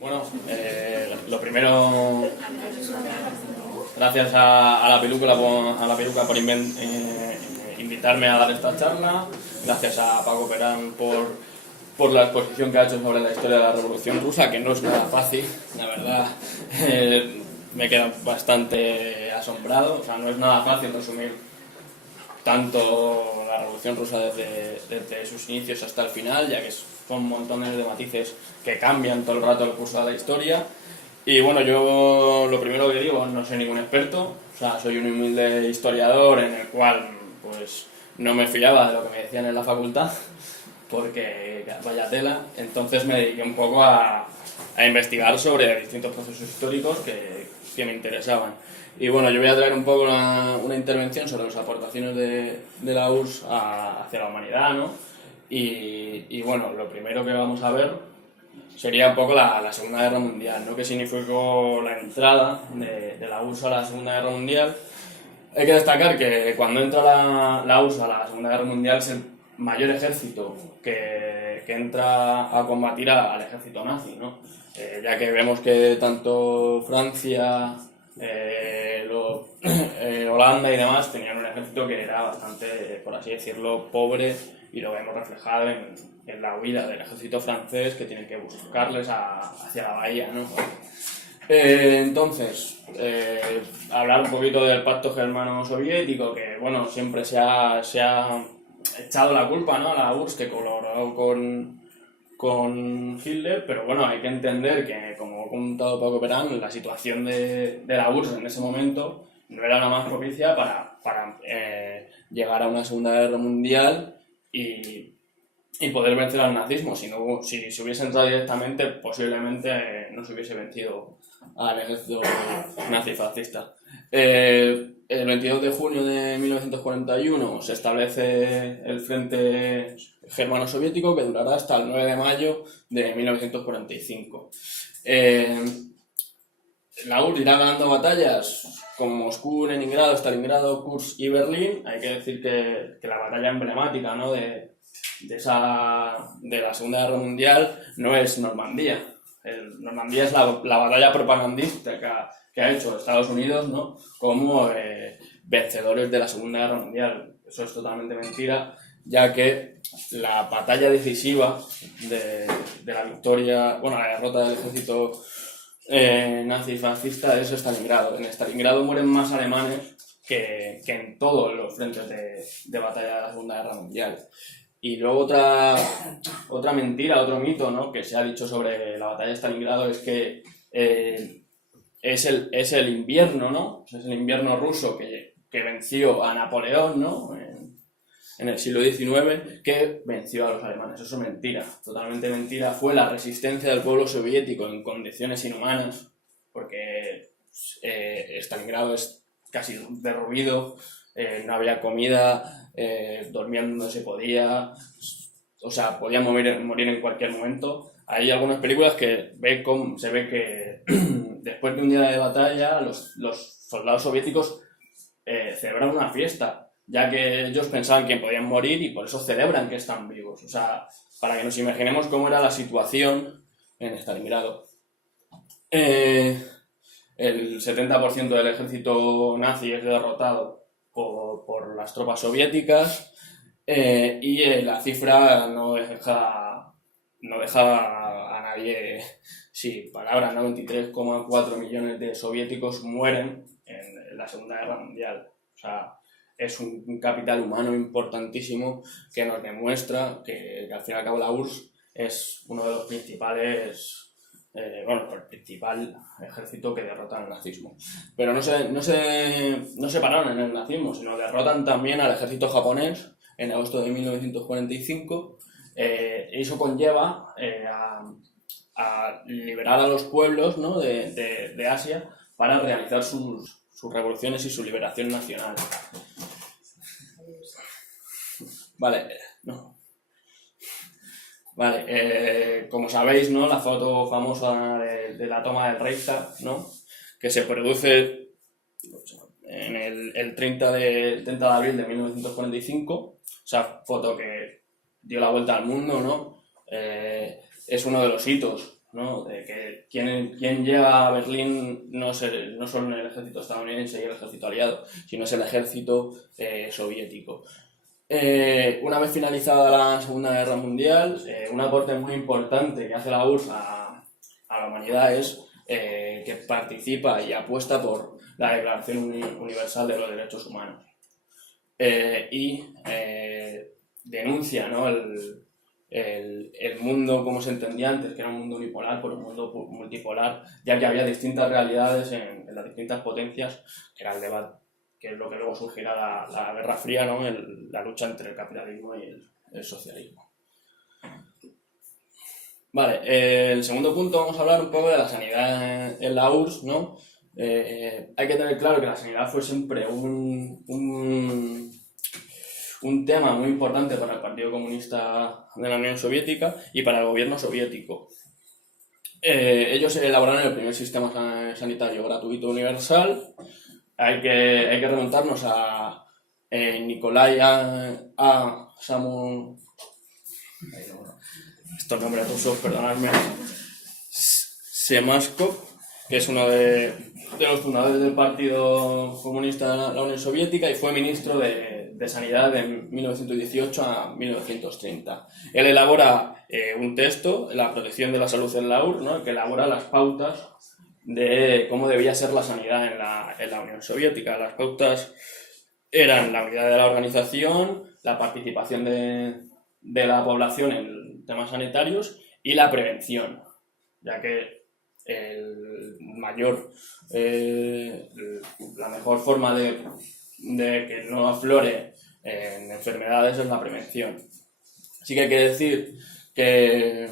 Bueno, lo primero, gracias a la peluca por invitarme a dar esta charla, gracias a Paco Perán por la exposición que ha hecho sobre la historia de la Revolución Rusa, que no es nada fácil, la verdad. Me queda bastante asombrado, o sea, no es nada fácil resumir tanto la Revolución Rusa desde sus inicios hasta el final, ya que son montones de matices que cambian todo el rato el curso de la historia. Y bueno, yo lo primero que digo, no soy ningún experto, o sea, soy un humilde historiador en el cual pues no me fiaba de lo que me decían en la facultad, porque vaya tela. Entonces me dediqué un poco a investigar sobre distintos procesos históricos que me interesaban. Y bueno, yo voy a traer un poco una intervención sobre las aportaciones de la URSS hacia la humanidad, ¿no? Y bueno, lo primero que vamos a ver sería un poco la Segunda Guerra Mundial, ¿no? ¿Qué significó la entrada de la URSS a la Segunda Guerra Mundial? Hay que destacar que cuando entra la URSS a la Segunda Guerra Mundial es el mayor ejército que entra a combatir al ejército nazi, ¿no? Ya que vemos que tanto Francia, Holanda y demás tenían un ejército que era bastante, por así decirlo, pobre, y lo vemos reflejado en la huida del ejército francés, que tienen que buscarles hacia la bahía, ¿no? Entonces, hablar un poquito del pacto germano-soviético, que bueno, siempre se ha echado la culpa, ¿no?, a la URSS, que colaboró con Hitler, pero bueno, hay que entender que, como ha contado Paco Perán, la situación de la URSS en ese momento no era la más propicia para llegar a una Segunda Guerra Mundial y poder vencer al nazismo. Si se hubiese entrado directamente, posiblemente no se hubiese vencido al ejército nazi-fascista. El 22 de junio de 1941 se establece el Frente Germano-Soviético, que durará hasta el 9 de mayo de 1945. La URSS irá ganando batallas como Moscú, Leningrado, Stalingrado, Kursk y Berlín. Hay que decir que la batalla emblemática, ¿no?, de la Segunda Guerra Mundial no es Normandía. Normandía es la batalla propagandista que ha hecho Estados Unidos, ¿no?, como vencedores de la Segunda Guerra Mundial. Eso es totalmente mentira, ya que la batalla decisiva de la victoria, bueno, la derrota del ejército nazi-fascista es Stalingrado. En Stalingrado mueren más alemanes que en todos los frentes de batalla de la Segunda Guerra Mundial. Y luego otra mentira, otro mito, ¿no?, que se ha dicho sobre la batalla de Stalingrado es que es el invierno, ¿no? Es el invierno ruso que venció a Napoleón, ¿no?, en el siglo XIX, que venció a los alemanes. Eso es mentira, totalmente mentira. Fue la resistencia del pueblo soviético en condiciones inhumanas, porque Stalingrado es casi derruido, no había comida, dormir no se podía, o sea, podían morir en cualquier momento. Hay algunas películas que se ve que después de un día de batalla los soldados soviéticos celebran una fiesta, ya que ellos pensaban que podían morir y por eso celebran que están vivos. O sea, para que nos imaginemos cómo era la situación en Stalingrado. El 70% del ejército nazi es derrotado por las tropas soviéticas, y la cifra no deja a nadie sin palabras, ¿no? 23,4 millones de soviéticos mueren en la Segunda Guerra Mundial. O sea, es un capital humano importantísimo que nos demuestra que al fin y al cabo la URSS es uno de los principales, el principal ejército que derrota al nazismo. Pero no se pararon en el nazismo, sino derrotan también al ejército japonés en agosto de 1945. Eso conlleva a liberar a los pueblos, ¿no?, de Asia para realizar sus revoluciones y su liberación nacional. Como sabéis, ¿no?, la foto famosa de la toma del Reichstag, ¿no?, que se produce en el 30 de abril de 1945, esa foto que dio la vuelta al mundo, ¿no? Es uno de los hitos ¿no? De que quien llega a Berlín no es solo el ejército estadounidense y el ejército aliado, sino es el ejército soviético. Una vez finalizada la Segunda Guerra Mundial, un aporte muy importante que hace la URSS a la humanidad es que participa y apuesta por la Declaración Universal de los Derechos Humanos y denuncia, ¿no?, el mundo como se entendía antes, que era un mundo unipolar, por un mundo multipolar, ya que había distintas realidades en las distintas potencias, que era el debate, que es lo que luego surgirá la Guerra Fría, ¿no?, la lucha entre el capitalismo y el socialismo. Vale, el segundo punto, vamos a hablar un poco de la sanidad en la URSS, ¿no? Hay que tener claro que la sanidad fue siempre un tema muy importante para el Partido Comunista de la Unión Soviética y para el gobierno soviético. Ellos elaboraron el primer sistema sanitario gratuito universal. Hay que remontarnos a Nikolai Samu... Estos nombres rusos, perdonadme. Semaskov, que es uno de los fundadores del Partido Comunista de la Unión Soviética y fue ministro de Sanidad de 1918 a 1930. Él elabora un texto, La protección de la salud en la URSS, ¿no?, que elabora las pautas de cómo debía ser la sanidad en la Unión Soviética. Las pautas eran la unidad de la organización, la participación de la población en temas sanitarios y la prevención, ya que la mejor forma de que no aflore en enfermedades es la prevención. Así que hay que decir que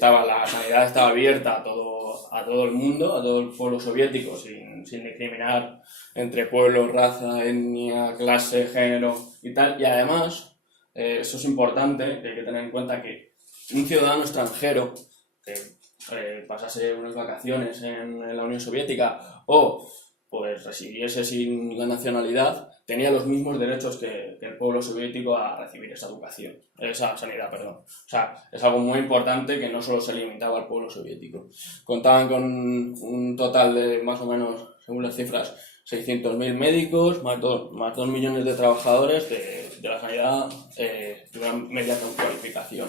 la sanidad estaba abierta a todo el mundo, a todo el pueblo soviético, sin discriminar entre pueblo, raza, etnia, clase, género y tal. Y además, eso es importante, que hay que tener en cuenta que un ciudadano extranjero que pasase unas vacaciones en la Unión Soviética o pues residiese sin la nacionalidad, tenía los mismos derechos que el pueblo soviético a recibir esa sanidad, perdón. O sea, es algo muy importante que no solo se limitaba al pueblo soviético. Contaban con un total de más o menos, según las cifras, 600.000 médicos, más 2 millones de trabajadores de la sanidad de una media cualificación.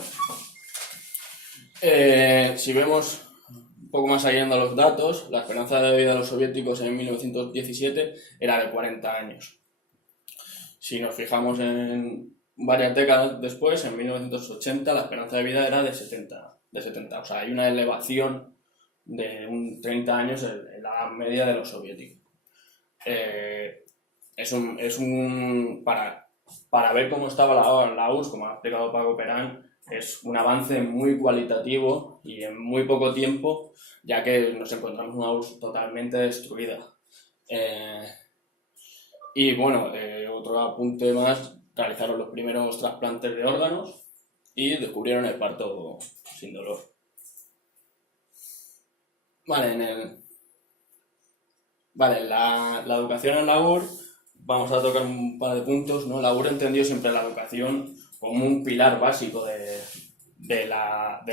Si vemos un poco más allá de los datos, la esperanza de vida de los soviéticos en 1917 era de 40 años. Si nos fijamos en varias décadas después, en 1980, la esperanza de vida era de 70. O sea, hay una elevación de 30 años en la edad media de los soviéticos. Para ver cómo estaba la URSS, como ha explicado Paco Perán, es un avance muy cualitativo y en muy poco tiempo, ya que nos encontramos una URSS totalmente destruida. Y bueno, otro apunte más, realizaron los primeros trasplantes de órganos y descubrieron el parto sin dolor. Vale, la educación en la URSS, vamos a tocar un par de puntos, ¿no? La URSS entendió siempre la educación como un pilar básico del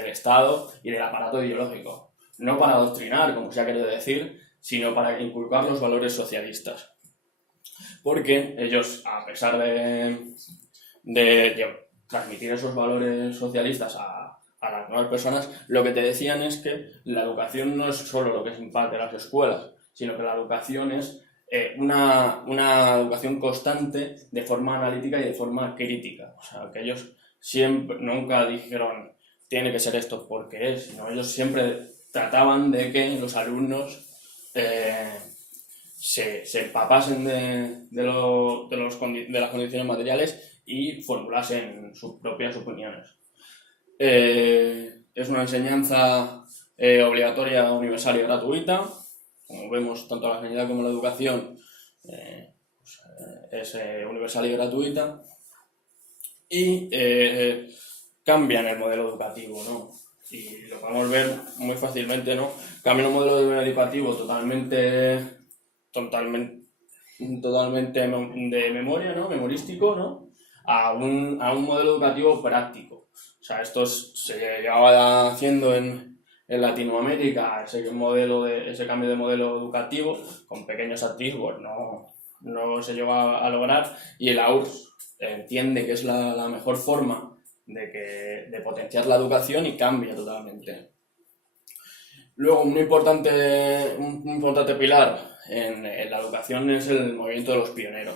Estado y del aparato ideológico. No para adoctrinar, como se ha querido decir, sino para inculcar los valores socialistas. Porque ellos, a pesar de transmitir esos valores socialistas a las nuevas personas, lo que te decían es que la educación no es solo lo que se imparte en las escuelas, sino que la educación es una educación constante de forma analítica y de forma crítica. O sea, que ellos nunca dijeron tiene que ser esto porque es, sino ellos siempre trataban de que los alumnos se empapasen de las condiciones materiales y formulasen sus propias opiniones. Es una enseñanza obligatoria, universal y gratuita. Como vemos, tanto la sanidad como la educación es universal y gratuita. Y cambian el modelo educativo, ¿no? Y lo podemos ver muy fácilmente, ¿no? Cambian un modelo educativo totalmente de memoria, ¿no? Memorístico, ¿no? A un modelo educativo práctico. O sea, esto se llevaba haciendo en en Latinoamérica ese cambio de modelo educativo, con pequeños atisbos, no se llegó a lograr, y la URSS entiende que es la mejor forma de potenciar la educación y cambia totalmente. Luego, un importante pilar en la educación es el movimiento de los pioneros,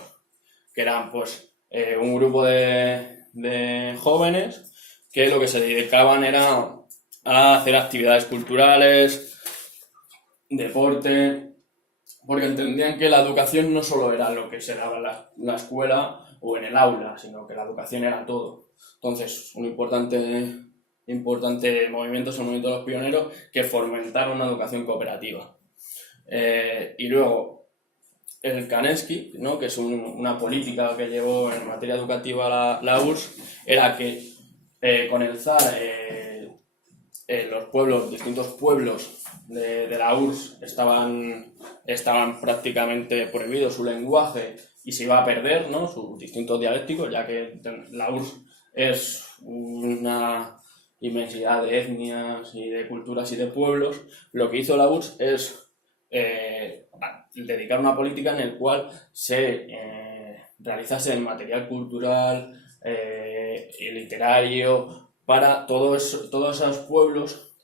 que eran pues un grupo de jóvenes que lo que se dedicaban era a hacer actividades culturales, deporte, porque entendían que la educación no solo era lo que se daba en la escuela o en el aula, sino que la educación era todo. Entonces, un importante movimiento es el movimiento de los pioneros, que fomentaron una educación cooperativa. Y luego, el Kanevsky, ¿no?, que es una política que llevó en materia educativa la URSS, era que con el zar los distintos pueblos de la URSS estaban prácticamente prohibidos su lenguaje y se iba a perder, ¿no?, sus distintos dialécticos, ya que la URSS es una inmensidad de etnias y de culturas y de pueblos. Lo que hizo la URSS es dedicar una política en la cual se realizase material cultural y literario para todos esos pueblos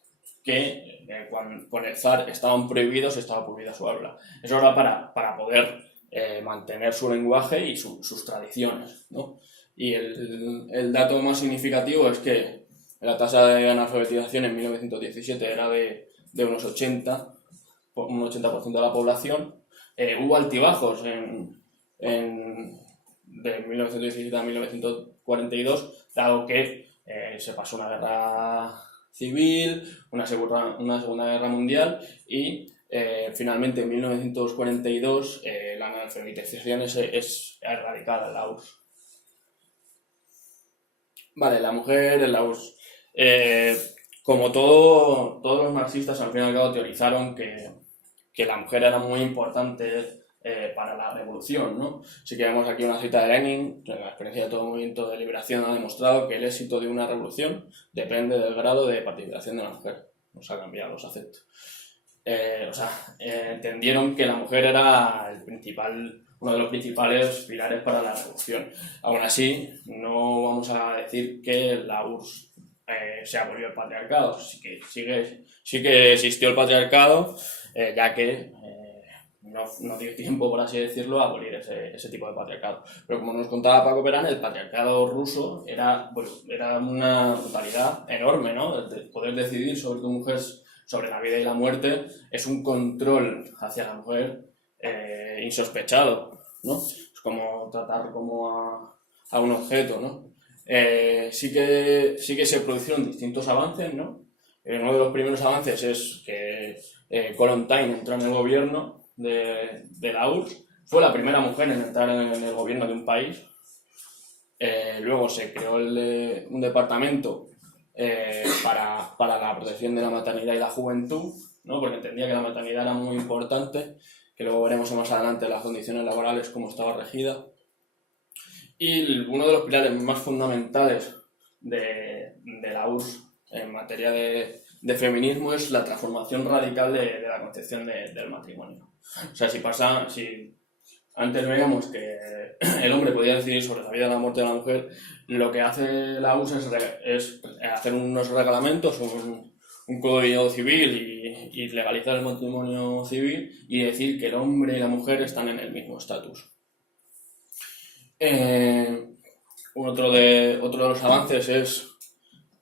que con el zar estaban prohibidos, estaba prohibida su habla. Eso era para poder mantener su lenguaje y sus tradiciones, ¿no? Y el dato más significativo es que la tasa de analfabetización en 1917 era de unos 80, un 80% de la población. Hubo altibajos de 1917 a 1942, dado que se pasó una guerra civil, una segunda guerra mundial, y finalmente en 1942 la analfabetización es erradicada en la URSS. Vale, la mujer en la URSS. Como todos los marxistas, al fin y al cabo teorizaron que la mujer era muy importante para la revolución, ¿no? Si que vemos aquí una cita de Lenin, la experiencia de todo movimiento de liberación ha demostrado que el éxito de una revolución depende del grado de participación de la mujer. Nos ha cambiado los aceptos. Entendieron que la mujer era uno de los principales pilares para la revolución. Aún así, no vamos a decir que la URSS se abolió el patriarcado. Sí que existió el patriarcado, ya que no dio tiempo, por así decirlo, a abolir ese tipo de patriarcado. Pero como nos contaba Paco Perán, el patriarcado ruso era una brutalidad enorme, ¿no? El poder decidir sobre tu mujer, sobre la vida y la muerte, es un control hacia la mujer insospechado, ¿no? Es como tratar como a un objeto, ¿no? Sí que se produjeron distintos avances, ¿no? Uno de los primeros avances es que Kollontai entró en el gobierno de la URSS. Fue la primera mujer en entrar en el gobierno de un país. Luego se creó un departamento para la protección de la maternidad y la juventud, ¿no? Porque entendía que la maternidad era muy importante, que luego veremos más adelante las condiciones laborales, cómo estaba regida. Y uno de los pilares más fundamentales de la URSS en materia de feminismo es la transformación radical de la concepción del matrimonio. O sea, si antes veíamos que el hombre podía decidir sobre la vida y la muerte de la mujer, lo que hace la URSS es hacer unos reglamentos, un código civil y legalizar el matrimonio civil y decir que el hombre y la mujer están en el mismo estatus. Otro de los avances es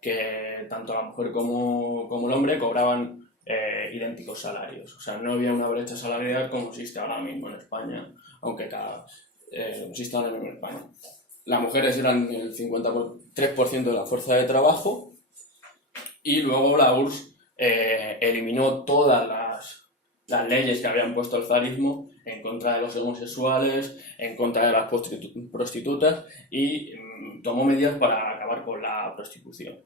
que tanto la mujer como el hombre cobraban idénticos salarios. O sea, no había una brecha salarial como existe ahora mismo en España, aunque existe ahora mismo en España. Las mujeres eran el 53% de la fuerza de trabajo, y luego la URSS eliminó todas las leyes que habían puesto el zarismo en contra de los homosexuales, en contra de las prostitutas, y tomó medidas para acabar con la prostitución.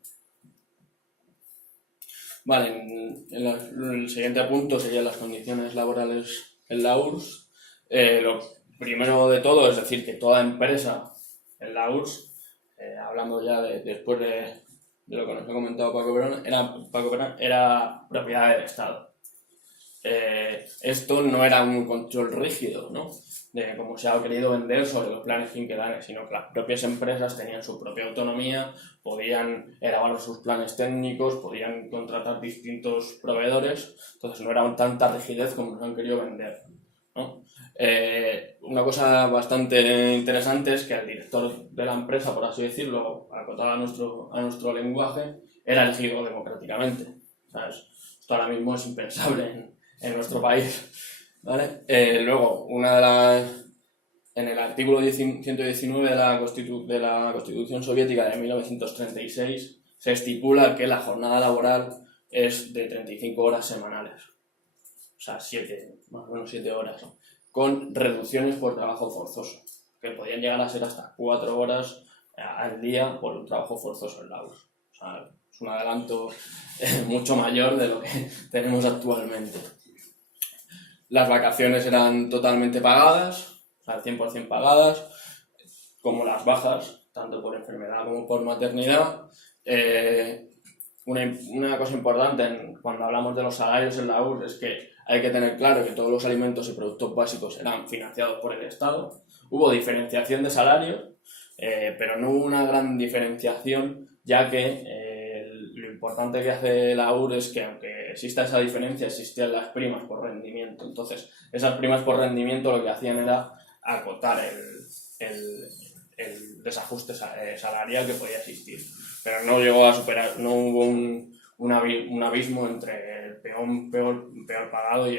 Vale, el siguiente punto serían las condiciones laborales en la URSS. Lo primero de todo es decir que toda empresa en la URSS, hablando ya después de lo que nos ha comentado Paco Verón, era propiedad del Estado. Esto no era un control rígido, ¿no?, de cómo se ha querido vender sobre los planes quinquenales, sino que las propias empresas tenían su propia autonomía, podían elaborar sus planes técnicos, podían contratar distintos proveedores, entonces no era tanta rigidez como nos han querido vender, ¿no? Una cosa bastante interesante es que el director de la empresa, por así decirlo, acotado a nuestro lenguaje, era elegido democráticamente, ¿sabes? Esto ahora mismo es impensable en nuestro país, ¿vale? Luego, en el artículo 119 de la Constitución Soviética de 1936 se estipula que la jornada laboral es de 35 horas semanales, o sea, más o menos 7 horas, ¿no?, con reducciones por trabajo forzoso, que podían llegar a ser hasta 4 horas al día por un trabajo forzoso en la URSS. O sea, es un adelanto mucho mayor de lo que tenemos actualmente. Las vacaciones eran totalmente pagadas, o sea, 100% pagadas, como las bajas, tanto por enfermedad como por maternidad. Una cosa importante cuando hablamos de los salarios en la URSS es que hay que tener claro que todos los alimentos y productos básicos eran financiados por el Estado. Hubo diferenciación de salarios, pero no hubo una gran diferenciación, ya que lo importante que hace la URSS es que, aunque exista esa diferencia, existían las primas por rendimiento. Entonces, esas primas por rendimiento lo que hacían era acotar el desajuste salarial que podía existir. Pero no llegó a superar, no hubo un abismo entre el peor pagado y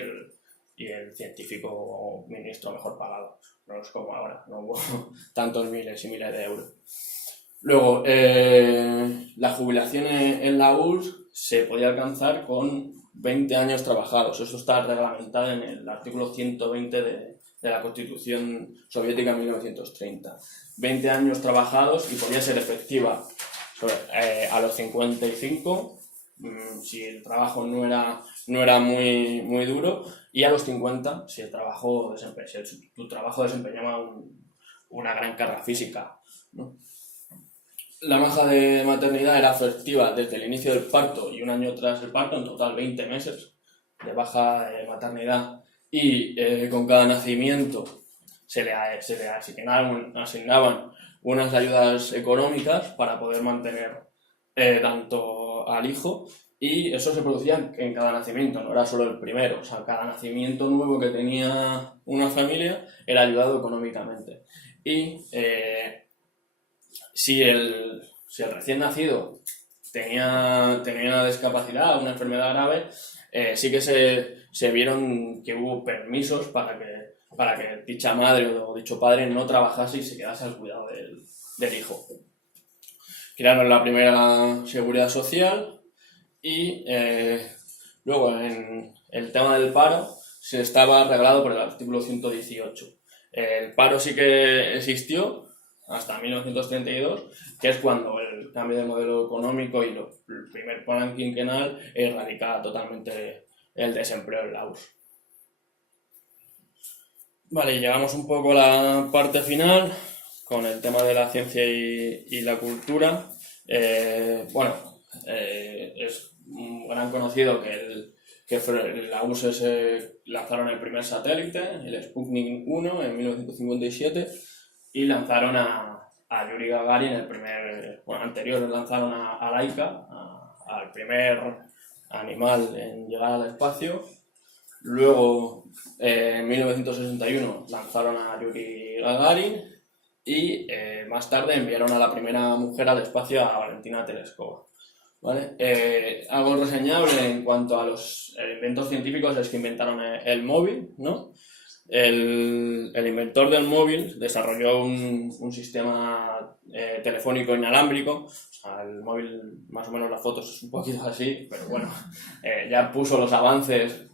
el científico o ministro mejor pagado. No es como ahora, no hubo tantos miles y miles de euros. Luego, la jubilación en la URSS se podía alcanzar con 20 años trabajados. Eso está reglamentado en el artículo 120 de la Constitución Soviética de 1930. 20 años trabajados y podía ser efectiva a los 55, si el trabajo no era muy duro, y a los 50, si tu trabajo desempeñaba una gran carga física, ¿no? La baja de maternidad era efectiva desde el inicio del parto y un año tras el parto, en total 20 meses de baja de maternidad, y con cada nacimiento se le asignaban unas ayudas económicas para poder mantener tanto al hijo, y eso se producía en cada nacimiento, no era solo el primero. O sea, cada nacimiento nuevo que tenía una familia era ayudado económicamente. Y si el recién nacido tenía una discapacidad, una enfermedad grave, sí que se vieron que hubo permisos para que dicha madre o dicho padre no trabajase y se quedase al cuidado del hijo. Crearon la primera seguridad social y luego en el tema del paro se estaba regulado por el artículo 118. El paro sí que existió hasta 1932, que es cuando el cambio de modelo económico y el primer plan quinquenal erradicaba totalmente el desempleo en la URSS. Vale, llegamos un poco a la parte final con el tema de la ciencia y la cultura. Es un gran conocido que la URSS lanzaron el primer satélite, el Sputnik 1, en 1957, y lanzaron a Yuri Gagarin, anterior lanzaron a Laika, al primer animal en llegar al espacio. Luego, en 1961, lanzaron a Yuri Gagarin y más tarde enviaron a la primera mujer al espacio, a Valentina Tereskova. ¿Vale? Algo reseñable en cuanto a los inventos científicos es que inventaron el móvil, ¿no? El inventor del móvil desarrolló un sistema telefónico inalámbrico. O sea, el móvil, más o menos las fotos es un poquito así, pero bueno, ya puso los avances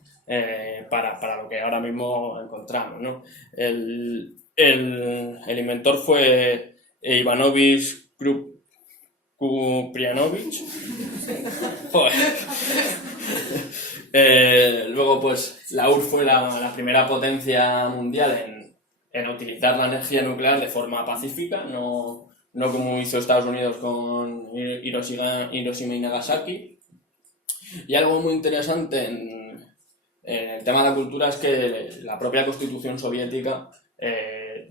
para lo que ahora mismo encontramos, ¿no? El inventor fue Ivanovich Kuprianovich. Luego, pues, la URSS fue la primera potencia mundial en utilizar la energía nuclear de forma pacífica, no no como hizo Estados Unidos con Hiroshima y Nagasaki. Y algo muy interesante en el tema de la cultura es que la propia Constitución soviética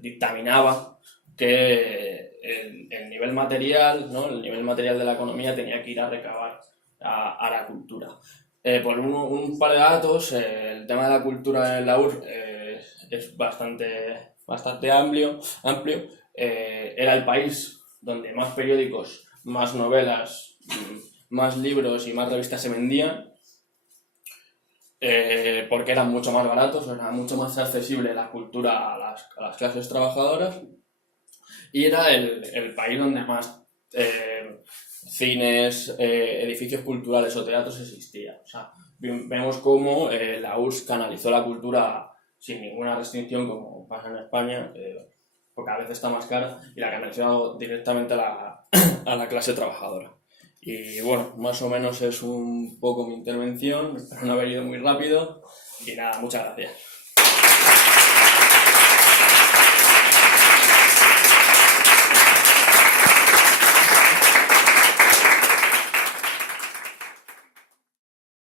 dictaminaba que el nivel material, ¿no? El nivel material de la economía tenía que ir a recabar a la cultura. Por un par de datos, el tema de la cultura en la URSS es bastante amplio. Era el país donde más periódicos, más novelas, más libros y más revistas se vendían, porque eran mucho más baratos, era mucho más accesible la cultura a las clases trabajadoras, y era el país donde más cines, edificios culturales o teatros existían. O sea, vemos cómo la URSS canalizó la cultura sin ninguna restricción, como pasa en España, porque a veces está más cara, y la canalizó directamente a la clase trabajadora. Y bueno, más o menos es un poco mi intervención, espero no haber ido muy rápido, y nada, muchas gracias.